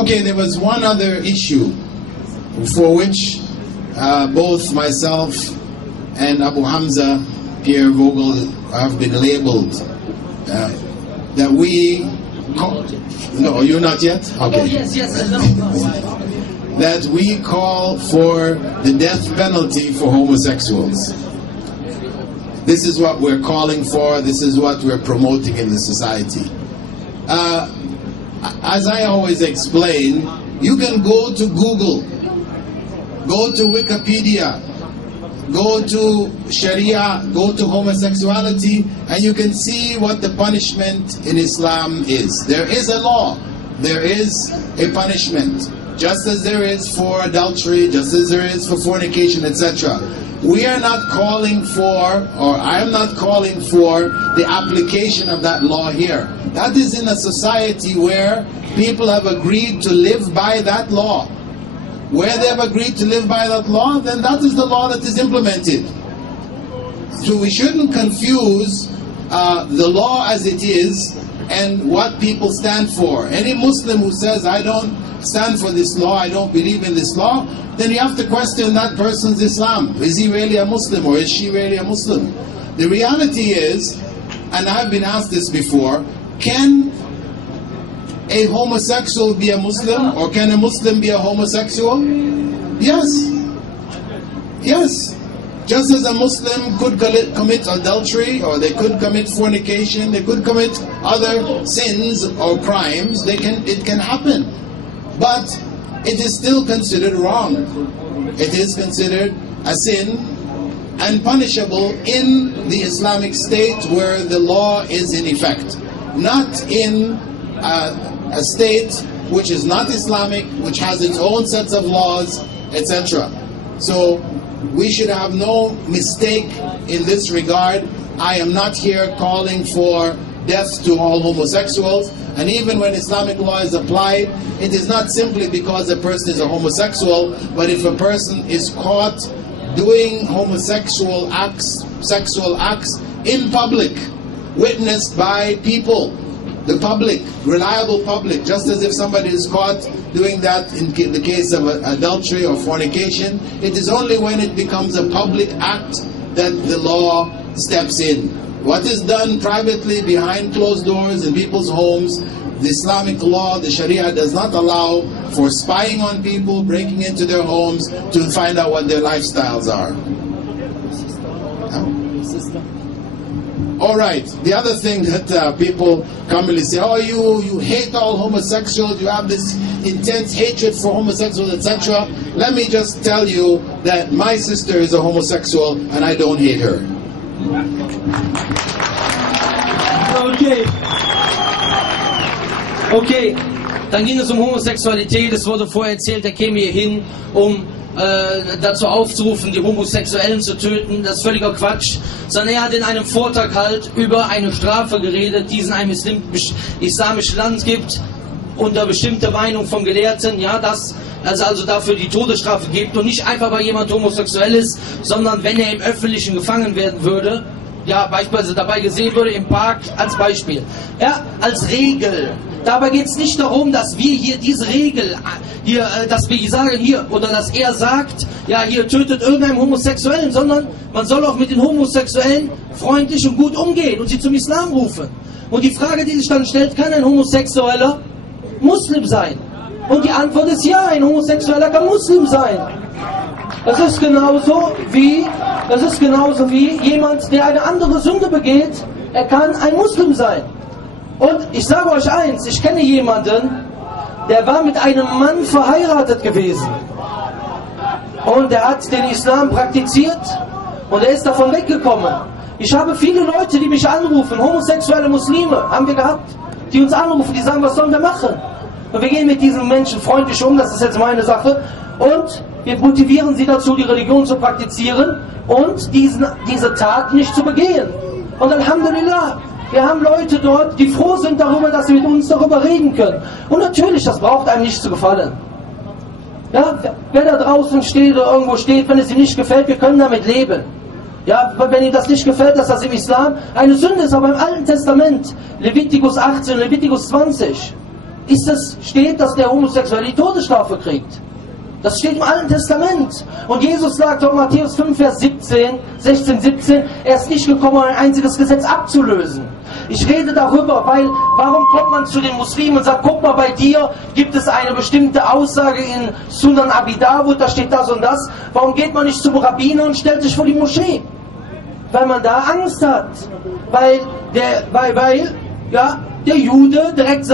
Okay, there was one other issue for which both myself and Abu Hamza, Pierre Vogel, have been labeled that we... No, you're not yet? Okay. Oh, yes, that we call for the death penalty for homosexuals. This is what we're calling for. This is what we're promoting in the society. As I always explain, you can go to Google, go to Wikipedia, go to Sharia, go to homosexuality, and you can see what the punishment in Islam is. There is a law. There is a punishment, just as there is for adultery, just as there is for fornication, etc. We are not calling for, or I am not calling for, the application of that law here. That is in a society where people have agreed to live by that law. Where they have agreed to live by that law, then that is the law that is implemented. So we shouldn't confuse the law as it is and what people stand for. Any Muslim who says, I don't stand for this law, I don't believe in this law, then you have to question that person's Islam. Is he really a Muslim, or is she really a Muslim? The reality is, and I've been asked this before, can a homosexual be a Muslim, or can a Muslim be a homosexual? Yes. Yes. Just as a Muslim could commit adultery, or they could commit fornication, they could commit other sins or crimes, it can happen. But it is still considered wrong. It is considered a sin and punishable in the Islamic State where the law is in effect. Not in a state which is not Islamic, which has its own sets of laws, etc. So we should have no mistake in this regard. I am not here calling for death to all homosexuals, and even when Islamic law is applied, it is not simply because a person is a homosexual, but if a person is caught doing homosexual acts, sexual acts in public, witnessed by people, the public, reliable public, just as if somebody is caught doing that in the case of adultery or fornication, it is only when it becomes a public act that the law steps in. What is done privately behind closed doors in people's homes, the Islamic law, the Sharia does not allow for spying on people, breaking into their homes to find out what their lifestyles are. All right, the other thing that people commonly say, oh, you hate all homosexuals, you have this intense hatred for homosexuals, etc. Let me just tell you that my sister is a homosexual and I don't hate her. Okay, dann ging es um Homosexualität. Es wurde vorher erzählt, er käme hier hin, um dazu aufzurufen, die Homosexuellen zu töten. Das ist völliger Quatsch. Sondern er hat in einem Vortrag halt über eine Strafe geredet, die es in einem islamischen Land gibt, unter bestimmter Meinung von Gelehrten, ja, dass es also dafür die Todesstrafe gibt und nicht einfach, weil jemand homosexuell ist, sondern wenn er im Öffentlichen gefangen werden würde, ja, beispielsweise dabei gesehen würde im Park, als Beispiel. Ja, als Regel. Dabei geht es nicht darum, dass wir hier diese Regel, hier, dass wir sagen hier, oder dass er sagt, ja, hier tötet irgendeinen Homosexuellen, sondern man soll auch mit den Homosexuellen freundlich und gut umgehen und sie zum Islam rufen. Und die Frage, die sich dann stellt, kann ein Homosexueller Muslim sein? Und die Antwort ist ja, ein Homosexueller kann Muslim sein. Das ist genauso wie jemand, der eine andere Sünde begeht, er kann ein Muslim sein. Und ich sage euch eins, ich kenne jemanden, der war mit einem Mann verheiratet gewesen. Und er hat den Islam praktiziert und er ist davon weggekommen. Ich habe viele Leute, die mich anrufen, homosexuelle Muslime haben wir gehabt, die uns anrufen, die sagen, was sollen wir machen? Und wir gehen mit diesen Menschen freundlich um, das ist jetzt meine Sache. Und wir motivieren sie dazu, die Religion zu praktizieren und diese Tat nicht zu begehen. Und Alhamdulillah, wir haben Leute dort, die froh sind darüber, dass sie mit uns darüber reden können. Und natürlich, das braucht einem nicht zu gefallen. Ja, wer da draußen steht oder irgendwo steht, wenn es ihm nicht gefällt, wir können damit leben. Ja, wenn ihm das nicht gefällt, dass das im Islam eine Sünde ist, aber im Alten Testament, Levitikus 18, Levitikus 20, steht, dass der Homosexuelle die Todesstrafe kriegt. Das steht im Alten Testament. Und Jesus sagt in Matthäus 5, Vers 16, 17, er ist nicht gekommen, um ein einziges Gesetz abzulösen. Ich rede darüber, weil, warum kommt man zu den Muslimen und sagt, guck mal, bei dir gibt es eine bestimmte Aussage in Sunan Abi Dawud, da steht das und das. Warum geht man nicht zum Rabbiner und stellt sich vor die Moschee? Weil man da Angst hat. Weil der Jude direkt,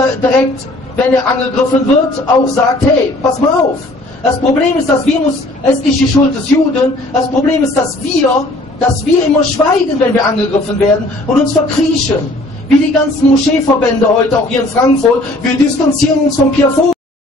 wenn er angegriffen wird, auch sagt, hey, pass mal auf. Das Problem ist, es ist nicht die Schuld des Juden, das Problem ist, dass wir immer schweigen, wenn wir angegriffen werden und uns verkriechen. Wie die ganzen Moscheeverbände heute, auch hier in Frankfurt, wir distanzieren uns von Pierre Vogel.